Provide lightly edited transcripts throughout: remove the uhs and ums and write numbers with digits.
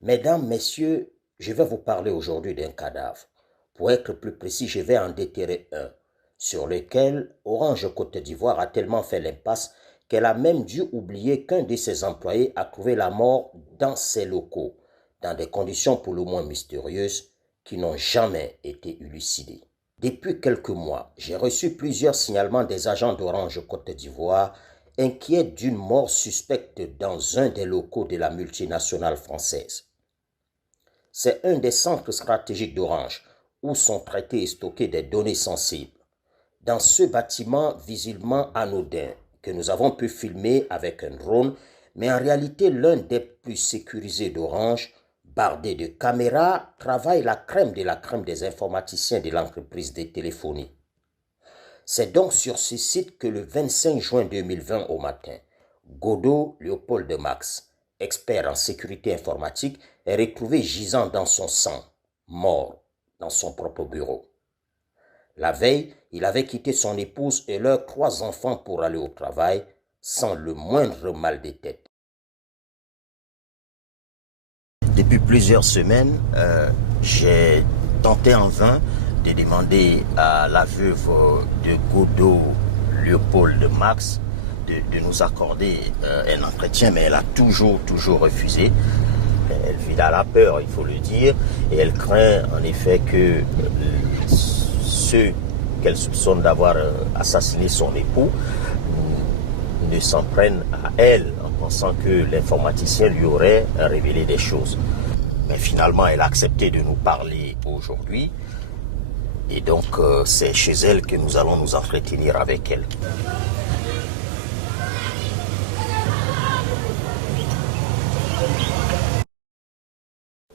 Mesdames, Messieurs, je vais vous parler aujourd'hui d'un cadavre. Pour être plus précis, je vais en déterrer un, sur lequel Orange Côte d'Ivoire a tellement fait l'impasse qu'elle a même dû oublier qu'un de ses employés a trouvé la mort dans ses locaux, dans des conditions pour le moins mystérieuses qui n'ont jamais été élucidées. Depuis quelques mois, j'ai reçu plusieurs signalements des agents d'Orange Côte d'Ivoire inquiets d'une mort suspecte dans un des locaux de la multinationale française. C'est un des centres stratégiques d'Orange où sont traitées et stockées des données sensibles. Dans ce bâtiment visiblement anodin que nous avons pu filmer avec un drone, mais en réalité l'un des plus sécurisés d'Orange, bardé de caméras, travaille la crème de la crème des informaticiens de l'entreprise de téléphonie. C'est donc sur ce site que le 25 juin 2020 au matin, Godot Léopold Max, expert en sécurité informatique, est retrouvé gisant dans son sang, mort, dans son propre bureau. La veille, il avait quitté son épouse et leurs 3 enfants pour aller au travail, sans le moindre mal de tête. Depuis plusieurs semaines, j'ai tenté en vain de demander à la veuve de Godot Léopold Max de nous accorder un entretien, mais elle a toujours refusé. Elle vit à la peur, il faut le dire, et elle craint en effet que ceux qu'elle soupçonne d'avoir assassiné son époux ne s'en prennent à elle en pensant que l'informaticien lui aurait révélé des choses. Mais finalement, elle a accepté de nous parler aujourd'hui. Et donc, c'est chez elle que nous allons nous entretenir avec elle.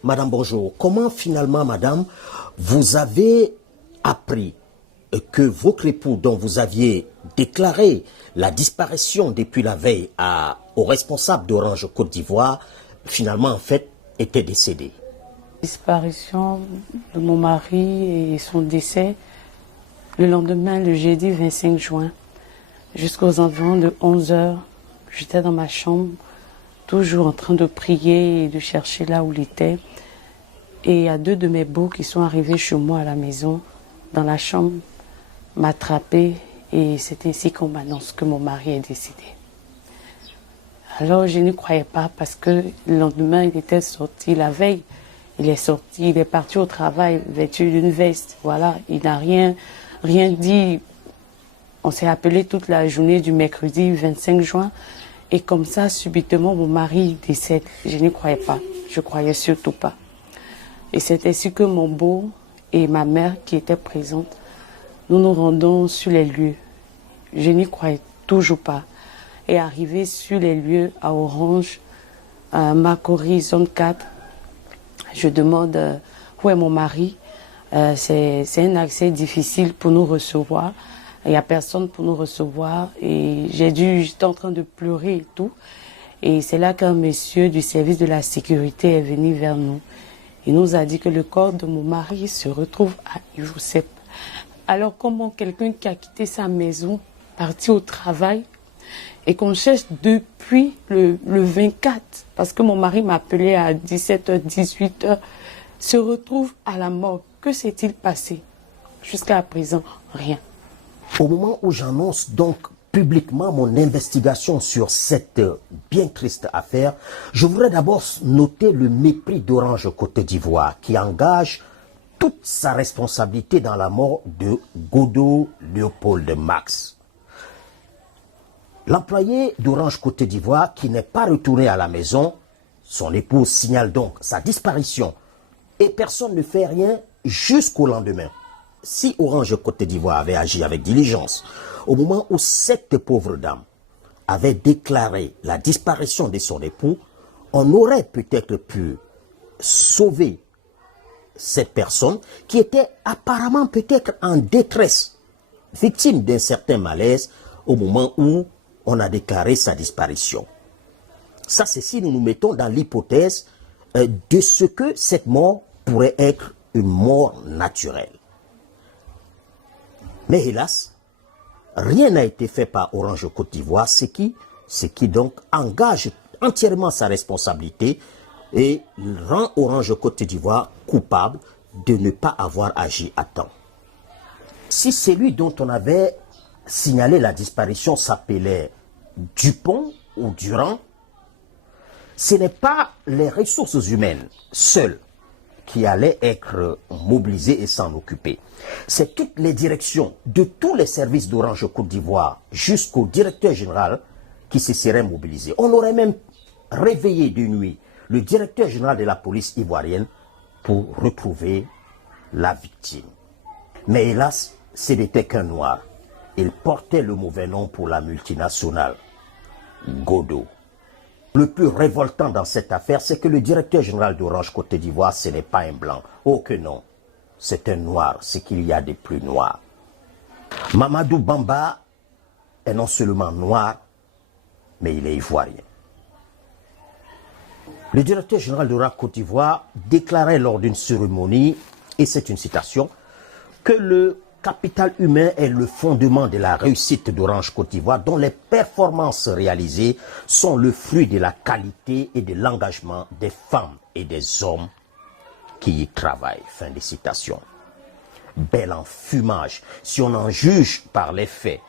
Madame, bonjour. Comment finalement, madame, vous avez appris que votre époux, dont vous aviez déclaré la disparition depuis la veille au responsable d'Orange Côte d'Ivoire, finalement, en fait, était décédé? Disparition de mon mari et son décès le lendemain, le jeudi 25 juin, jusqu'aux environs de 11 heures. J'étais dans ma chambre, toujours en train de prier et de chercher là où il était. Et il y a 2 de mes beaux qui sont arrivés chez moi à la maison, dans la chambre, m'attraper. Et c'est ainsi qu'on m'annonce que mon mari est décédé. Alors je ne croyais pas parce que le lendemain, il était sorti la veille. Il est sorti, il est parti au travail, vêtu d'une veste. Voilà, il n'a rien dit. On s'est appelé toute la journée du mercredi 25 juin. Et comme ça, subitement, mon mari décède. Je n'y croyais pas. Je croyais surtout pas. Et c'est ainsi que mon beau et ma mère qui étaient présentes, nous nous rendons sur les lieux. Je n'y croyais toujours pas. Et arrivé sur les lieux à Orange, à Macquarie, zone 4, je demande où est mon mari. C'est un accès difficile pour nous recevoir. Il n'y a personne pour nous recevoir. Et j'étais en train de pleurer et tout. Et c'est là qu'un monsieur du service de la sécurité est venu vers nous. Il nous a dit que le corps de mon mari se retrouve à Ivoussep. Alors comment quelqu'un qui a quitté sa maison, parti au travail, et qu'on cherche depuis le 24, parce que mon mari m'appelait à 17h, 18h, se retrouve à la mort. Que s'est-il passé? Jusqu'à présent, rien. Au moment où j'annonce donc publiquement mon investigation sur cette bien triste affaire, je voudrais d'abord noter le mépris d'Orange Côte d'Ivoire qui engage toute sa responsabilité dans la mort de Godot Léopold Max. L'employé d'Orange Côte d'Ivoire qui n'est pas retourné à la maison, son épouse signale donc sa disparition et personne ne fait rien jusqu'au lendemain. Si Orange Côte d'Ivoire avait agi avec diligence, au moment où cette pauvre dame avait déclaré la disparition de son époux, on aurait peut-être pu sauver cette personne qui était apparemment peut-être en détresse, victime d'un certain malaise au moment où on a déclaré sa disparition. Ça, c'est si nous nous mettons dans l'hypothèse de ce que cette mort pourrait être une mort naturelle. Mais hélas, rien n'a été fait par Orange Côte d'Ivoire, ce qui donc engage entièrement sa responsabilité et il rend Orange Côte d'Ivoire coupable de ne pas avoir agi à temps. Si celui dont on avait signalé la disparition s'appelait Dupont ou Durand, ce n'est pas les ressources humaines seules qui allaient être mobilisées et s'en occuper. C'est toutes les directions de tous les services d'Orange Côte d'Ivoire jusqu'au directeur général qui se seraient mobilisés. On aurait même réveillé de nuit le directeur général de la police ivoirienne pour retrouver la victime. Mais hélas, ce n'était qu'un noir. Il portait le mauvais nom pour la multinationale, Godot. Le plus révoltant dans cette affaire, c'est que le directeur général d'Orange Côte d'Ivoire, ce n'est pas un blanc. Oh que non, c'est un noir, ce qu'il y a de plus noir. Mamadou Bamba est non seulement noir, mais il est ivoirien. Le directeur général d'Orange Côte d'Ivoire déclarait lors d'une cérémonie, et c'est une citation, que le capital humain est le fondement de la réussite d'Orange Côte d'Ivoire, dont les performances réalisées sont le fruit de la qualité et de l'engagement des femmes et des hommes qui y travaillent. Fin de citation. Bel enfumage, si on en juge par les faits.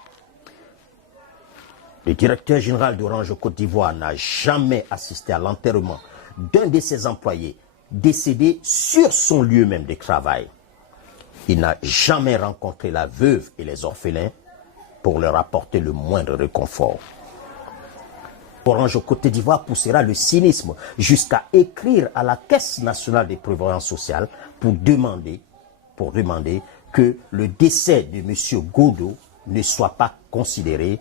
Le directeur général d'Orange Côte d'Ivoire n'a jamais assisté à l'enterrement d'un de ses employés décédé sur son lieu même de travail. Il n'a jamais rencontré la veuve et les orphelins pour leur apporter le moindre réconfort. Orange Côte d'Ivoire poussera le cynisme jusqu'à écrire à la Caisse nationale de prévoyance sociale pour demander que le décès de M. Godot ne soit pas considéré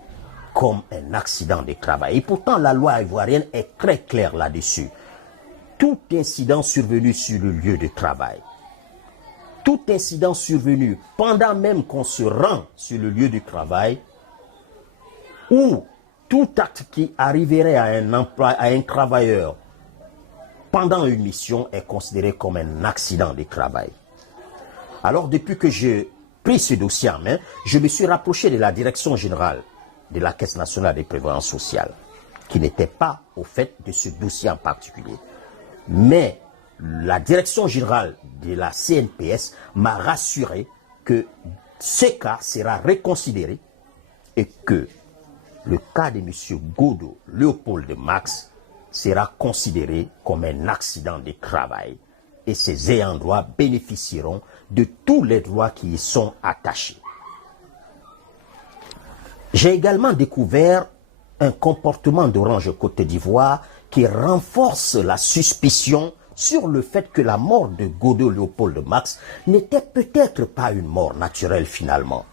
comme un accident de travail. Et pourtant, la loi ivoirienne est très claire là-dessus. Tout incident survenu sur le lieu de travail, tout incident survenu pendant même qu'on se rend sur le lieu du travail, ou tout acte qui arriverait à un travailleur pendant une mission est considéré comme un accident de travail. Alors depuis que j'ai pris ce dossier en main, je me suis rapproché de la direction générale de la Caisse nationale de prévoyance sociale, qui n'était pas au fait de ce dossier en particulier. Mais la direction générale de la CNPS m'a rassuré que ce cas sera reconsidéré et que le cas de M. Godot Léopold Max sera considéré comme un accident de travail et ses ayants droit bénéficieront de tous les droits qui y sont attachés. J'ai également découvert un comportement d'Orange Côte d'Ivoire qui renforce la suspicion sur le fait que la mort de Godot Léopold Max n'était peut-être pas une mort naturelle finalement.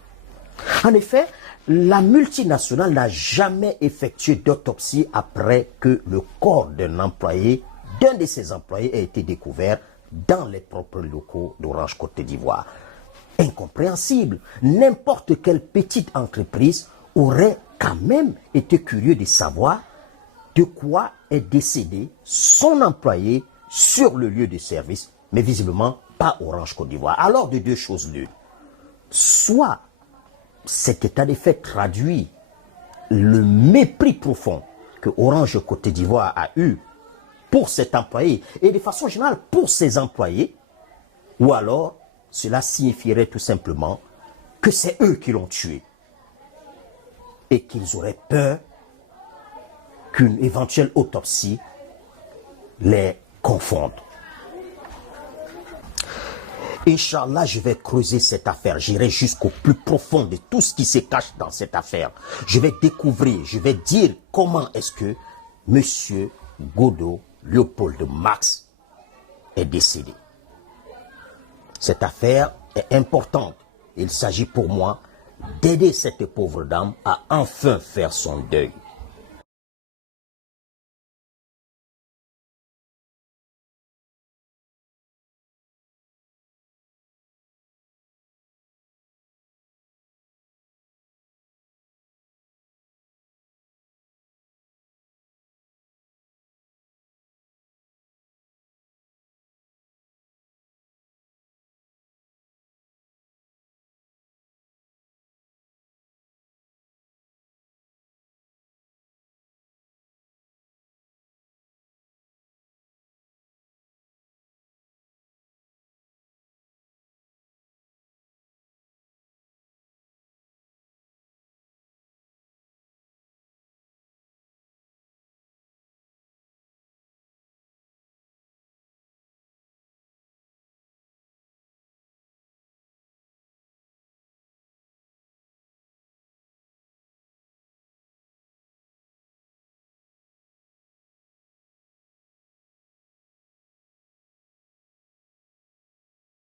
En effet, la multinationale n'a jamais effectué d'autopsie après que le corps d'un de ses employés, ait été découvert dans les propres locaux d'Orange Côte d'Ivoire. Incompréhensible, n'importe quelle petite entreprise aurait quand même été curieux de savoir de quoi est décédé son employé sur le lieu de service, mais visiblement pas Orange Côte d'Ivoire. Alors de deux choses l'une. Soit cet état de fait traduit le mépris profond que Orange Côte d'Ivoire a eu pour cet employé et de façon générale pour ses employés, ou alors cela signifierait tout simplement que c'est eux qui l'ont tué et qu'ils auraient peur qu'une éventuelle autopsie les confonde. Inch'Allah, je vais creuser cette affaire. J'irai jusqu'au plus profond de tout ce qui se cache dans cette affaire. Je vais découvrir, je vais dire comment est-ce que M. Godot Léopold Max est décédé. Cette affaire est importante. Il s'agit pour moi d'aider cette pauvre dame à enfin faire son deuil.